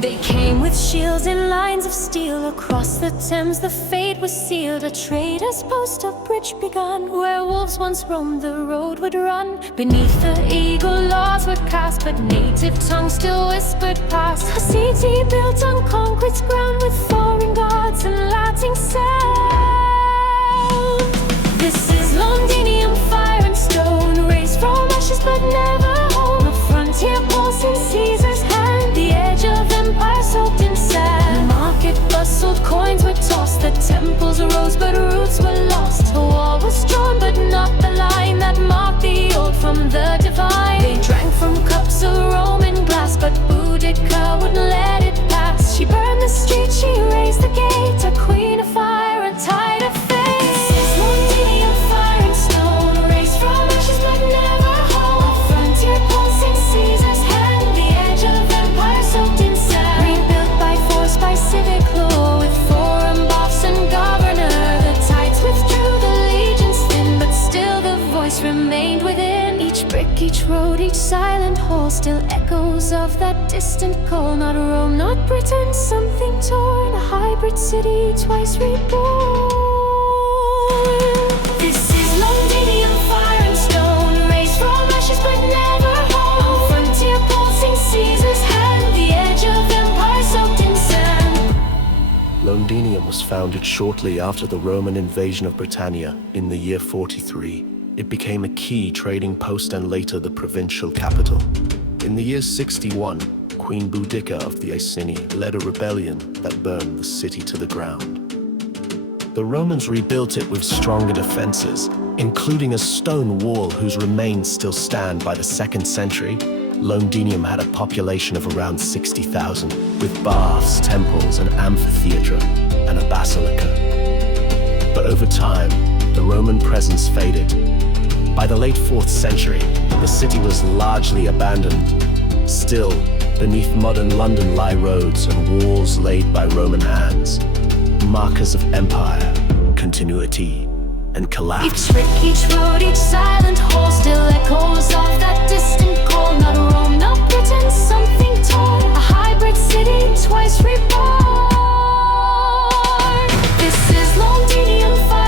They came with shields and lines of steel. Across the Thames the fate was sealed. A trader's post, a bridge begun, where wolves once roamed, the road would run. Beneath the eagle laws were cast, but native tongues still whispered past. A city built on concrete's ground, with foreign gods and Latin sound. This is Londinium, fire and stone, raised from ashes but never home. A frontier pulsing Caesar's hand, the edge of empire soaked in sand. The market bustled, coins were tossed, the temples rose but roots were lost. A wall was drawn but not the line that marked the old from the divine. They drank from cups of Roman glass, but Boudica wouldn't let it pass. She burned the street, she raised the gate, a queen of fire, a tide of fate. Londinium, fire and stone, raised from ashes but never home. A frontier pulsing Caesar's hand, the edge of empire soaked in sand. Rebuilt by force, by civic law, with forum boss and governor. The tides withdrew, the legions thin, but still the voice remained within. Each brick, each road, each silent hall, still echoes of that distant call. Not Rome, not Britain, something torn, a hybrid city twice reborn. This is Londinium, fire and stone, raised from ashes but never home. A frontier pulsing Caesar's hand, the edge of empire soaked in sand. Londinium was founded shortly after the Roman invasion of Britannia in the year 43. It became a key trading post and later the provincial capital. In the year 61, Queen Boudica of the Iceni led a rebellion that burned the city to the ground. The Romans rebuilt it with stronger defenses, including a stone wall whose remains still stand. By the 2nd century, Londinium had a population of around 60,000, with baths, temples, an amphitheatre, and a basilica. But over time, the Roman presence faded. By the late 4th century, the city was largely abandoned. Still, beneath modern London lie roads and walls laid by Roman hands, markers of empire, continuity, and collapse. Each brick, each road, each silent hall, still echoes of that distant call. Not Rome, not Britain, something torn, a hybrid city twice reborn. This is Londinium, fire